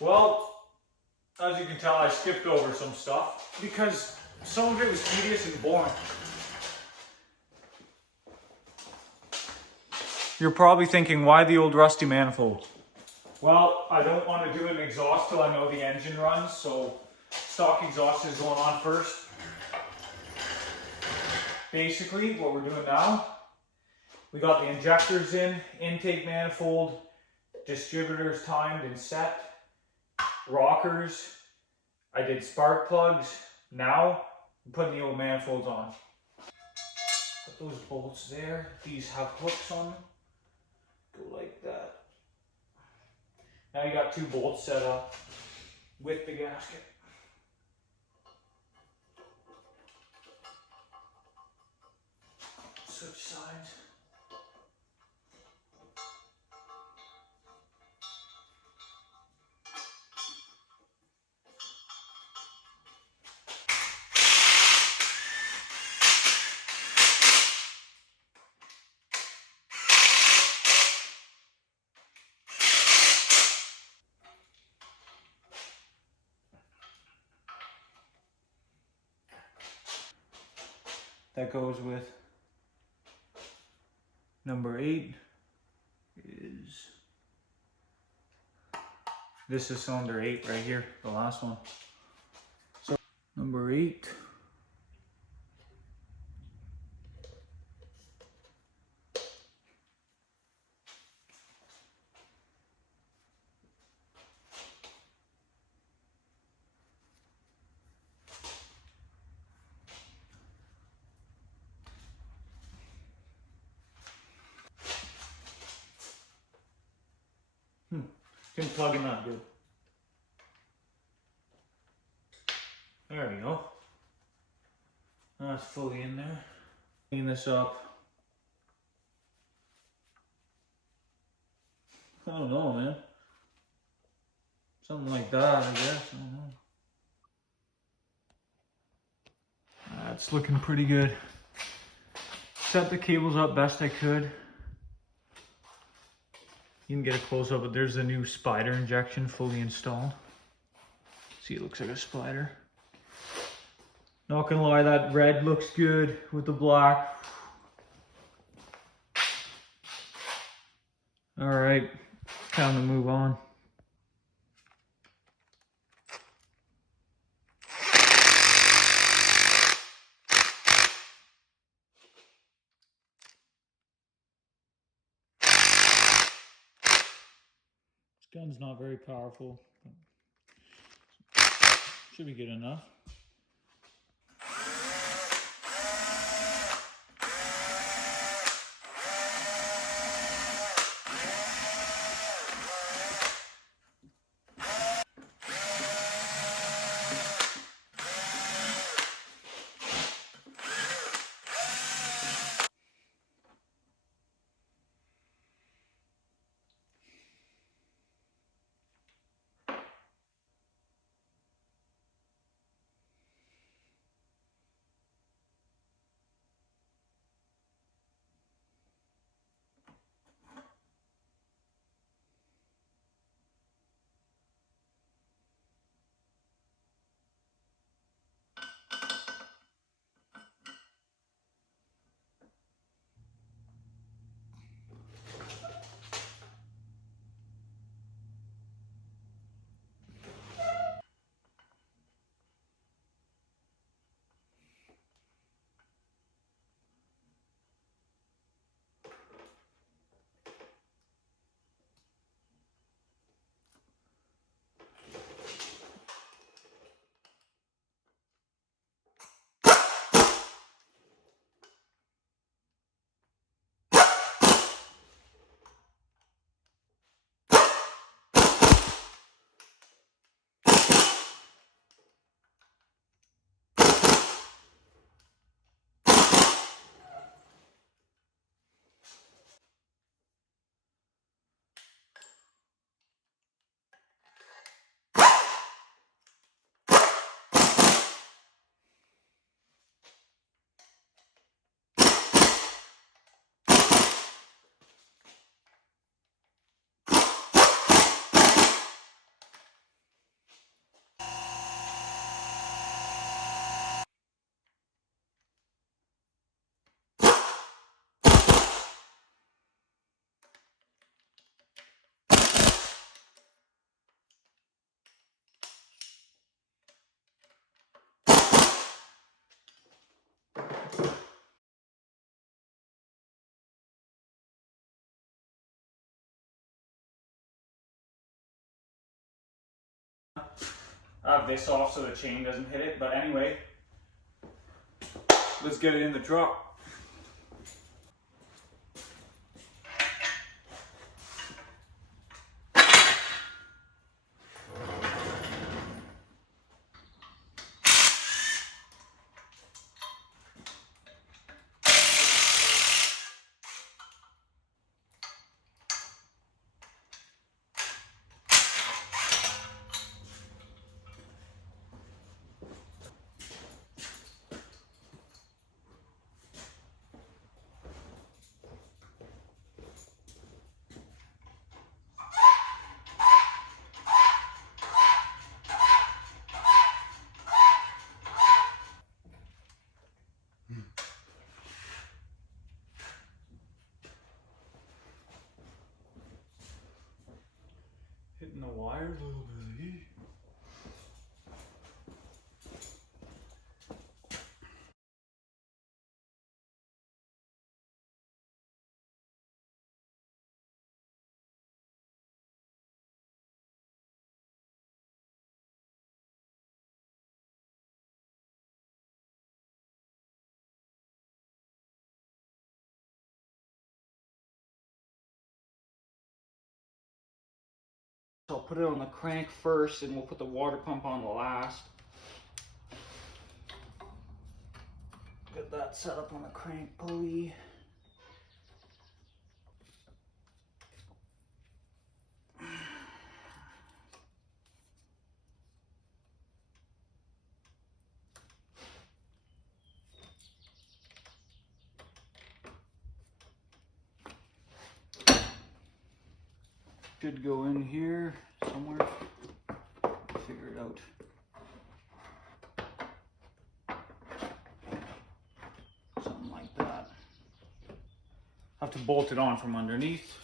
Well, as you can tell, I skipped over some stuff because some of it was tedious and boring. You're probably thinking, why the old rusty manifold? Well, I don't want to do an exhaust till I know the engine runs, so stock exhaust is going on first. Basically, what we're doing now, we got the injectors in, intake manifold, distributors timed and set, rockers. I did spark plugs. Now I'm putting the old manifolds on. Put those bolts there. These have hooks on them. Go like that. Now you got 2 bolts set up with the gasket. Switch sides. That goes with number 8 is, this is cylinder 8 right here, the last one. So number 8. Didn't plug in that good. There we go. That's fully in there. Clean this up. I don't know, man. Something like that, I guess. I don't know. That's looking pretty good. Set the cables up best I could. You can get a close up, but there's the new spider injection fully installed. See, it looks like a spider. Not gonna lie, that red looks good with the black. All right, time to move on. This gun's not very powerful. Should be good enough. I have this off so the chain doesn't hit it, but anyway, let's get it in the truck. Hitting the wires a little bit. So I'll put it on the crank first and we'll put the water pump on the last. Get that set up on the crank pulley. Should go in here somewhere. Figure it out. Something like that. Have to bolt it on from underneath.